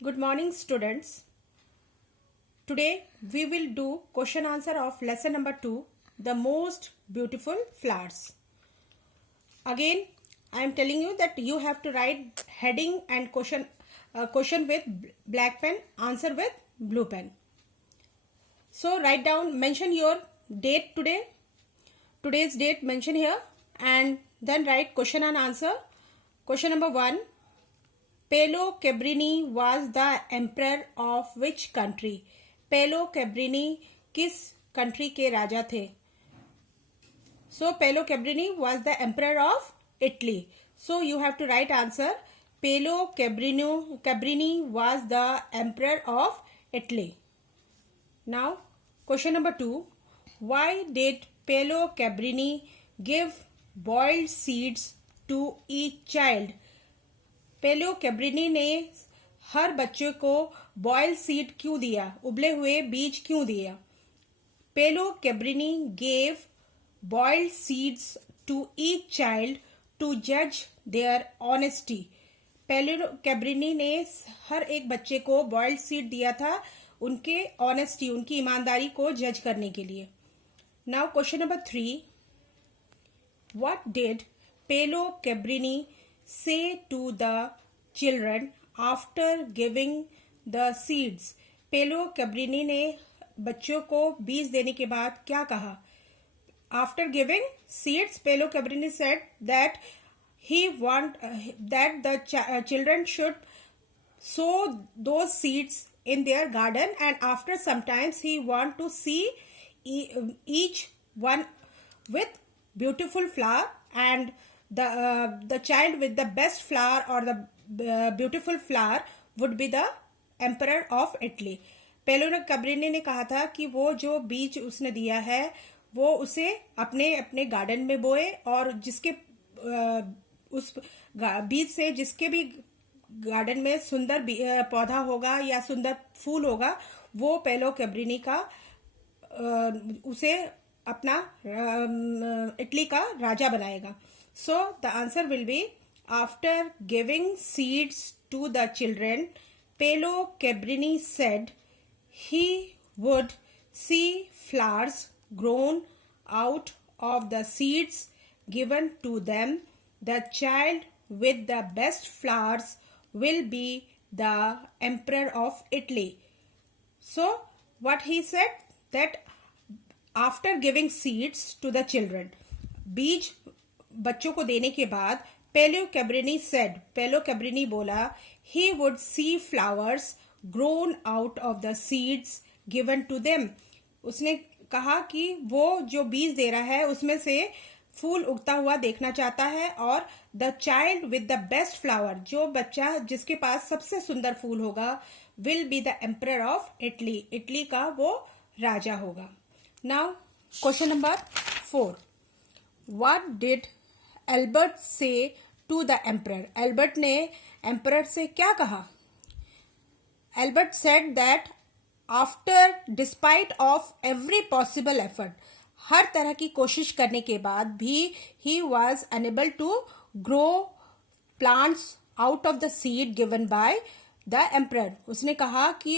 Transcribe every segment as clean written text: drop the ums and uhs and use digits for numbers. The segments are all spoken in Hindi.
Good morning, students. Today we will do question answer of lesson number 2, the most beautiful flowers. Again, I am telling you that you have to write heading and question with black pen, answer with blue pen. So write down, mention your date today, today's date mention here, and then write question and answer. Question number 1. Paolo Cabrini was the emperor of which country? पेलो कैब्रिनी किस कंट्री के राजा थे? So Pelo Cabrini was the emperor of Italy. So you have to write answer. Pelo Cabrini was the emperor of Italy. Now question number 2. Why did Pelo Cabrini give boiled seeds to each child? Pelo Cabrini ने हर बच्चे को बॉयल सीड क्यों दिया? उबले हुए बीज क्यों दिया? Pelo Cabrini gave boiled seeds to each child to जज देयर ऑनेस्टी. पेलो कैब्रिनी ने हर एक बच्चे को बॉइल्ड सीड दिया था उनके ऑनेस्टी, उनकी ईमानदारी को जज करने के लिए. Now question number 3. What did Pelo Cabrini say to the children after giving the seeds? Pelo Cabrini ने बच्चों को बीज देने के बाद क्या कहा? After giving seeds, Pelo Cabrini said that he want that the children should sow those seeds in their garden, and after sometimes he want to see each one with beautiful flower, and the child with the best flower or the beautiful flower would be the emperor of Italy. पेलो कैब्रिनी ने कहा था कि वो जो बीज उसने दिया है वो उसे अपने अपने गार्डन में बोए, और जिसके उस बीज से जिसके भी गार्डन में सुंदर पौधा होगा या सुंदर फूल होगा वो पेलो कैब्रिनी का उसे अपना इटली का राजा बनाएगा. So the answer will be after giving seeds to the children, Pelo Cabrini said he would see flowers grown out of the seeds given to them. The child with the best flowers will be the emperor of Italy. So what he said, that after giving seeds to the children, बीज बच्चों को देने के बाद पेलो कैब्रिनी सेड, पेलो कैब्रिनी बोला, he would see flowers grown out of the seeds given to them. उसने कहा कि वो जो बीज दे रहा है उसमें से फूल उगता हुआ देखना चाहता है, और the child with the best flower, जो बच्चा जिसके पास सबसे सुंदर फूल होगा, will be the emperor of Italy, Italy का वो राजा होगा. Now question number 4. What did Albert से टू द एम्परर? एल्बर्ट ने एम्परर से क्या कहा? Albert said that after despite of every possible effort, हर तरह की कोशिश करने के बाद भी he was unable to grow plants out of the seed given by the emperor. उसने कहा कि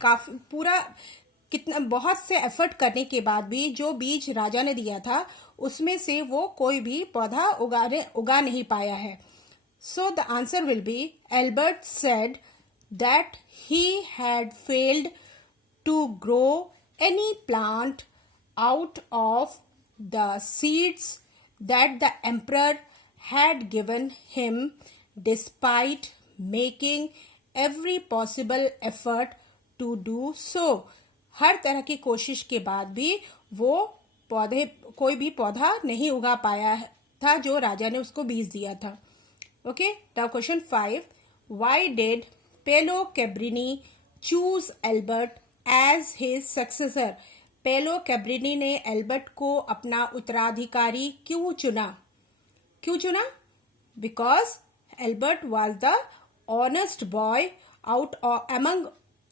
काफी पूरा कितना बहुत से एफर्ट करने के बाद भी जो बीज राजा ने दिया था उसमें से वो कोई भी पौधा उगा नहीं पाया है. So the answer will be Albert said that he had failed to grow any plant out of the seeds that the emperor had given him, despite making every possible effort to do so. हर तरह की कोशिश के बाद भी वो कोई भी पौधा नहीं उगा पाया था जो राजा ने उसको बीज दिया था. Okay, now question 5. Why did Pelo Cabrini choose Albert as his successor? Pelo Cabrini ने एल्बर्ट को अपना उत्तराधिकारी क्यों चुना? Because Albert was the honest boy out among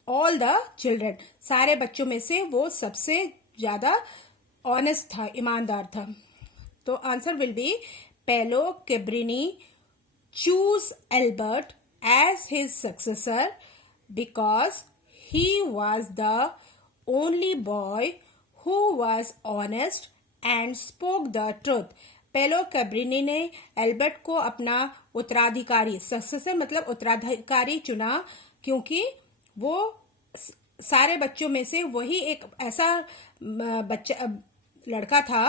all the children. सारे बच्चों में से वो सबसे ज्यादा ऑनेस्ट था, ईमानदार था. तो answer will be Pelo Cabrini choose Albert as his successor because he was the only boy who was honest and spoke the truth. पेलो कैब्रिनी ने एल्बर्ट को अपना उत्तराधिकारी, सक्सेसर मतलब उत्तराधिकारी चुना, क्योंकि वो सारे बच्चों में से वही एक ऐसा बच्चा लड़का था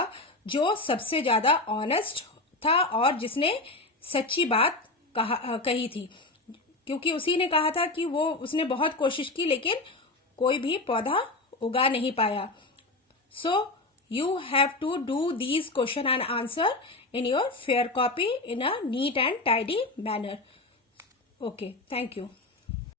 जो सबसे ज्यादा ऑनेस्ट था और जिसने सच्ची बात कही थी, क्योंकि उसी ने कहा था कि वो उसने बहुत कोशिश की लेकिन कोई भी पौधा उगा नहीं पाया. सो you have to do these question and answer in your fair copy in a neat and tidy manner. Okay, thank you.